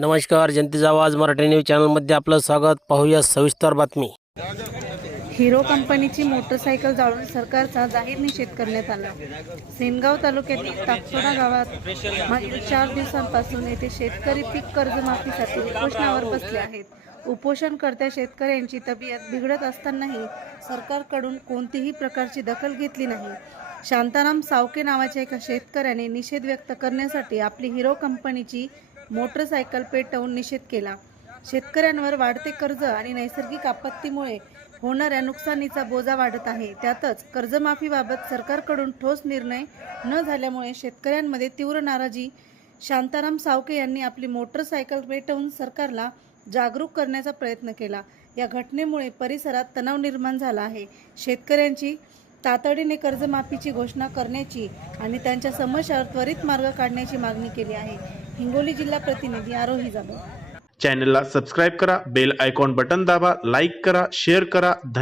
नमस्कार जनतेचा आवाज मराठी न्यूज चॅनलमध्ये आपलं स्वागत. पाहूया सविस्तर बातमी. हिरो कंपनीची मोटरसायकल जाळून सरकारचा जाहीर निषेध करण्यात आला. सेनगाव तालुक्यातील ताकसोडा गावात मागील चार दिवसांपासून येथे शेतकरी पीक कर्जमाफीसाठी उपोषणावर बसले आहेत. उपोषणकर्त्या शेतकऱ्यांची तब्येत बिघडत असतानाही सरकारकडून कोणतीही प्रकारची दखल घेतली नाही. शांताराम सावके नावाच्या एका शेतकऱ्याने निषेध व्यक्त करण्यासाठी आपली हिरो कंपनीची मोटरसायकल पेटवून निषेध केला. शेतकऱ्यांवर वाढते कर्ज आणि नैसर्गिक आपत्तीमुळे होणाऱ्या नुकसानीचा बोजा वाढत आहे. त्यातच कर्जमाफीबाबत सरकारकडून ठोस निर्णय न झाल्यामुळे शेतकऱ्यांमध्ये तीव्र नाराजी. शांताराम सावके यांनी आपली मोटरसायकल पेटवून सरकारला जागरूक करण्याचा प्रयत्न केला. या घटनेमुळे परिसरात तणाव निर्माण झाला आहे. शेतकऱ्यांची तातडीने कर्जमाफीची घोषणा करण्याची आणि त्यांच्या समस्यावर त्वरित मार्ग काढण्याची मागणी केली आहे. हिंगोली जिल्हा प्रतिनिधी आरोही जाधव. चॅनलला सबस्क्राईब करा बेल आयकॉन बटन दाबा लाईक करा शेअर करा.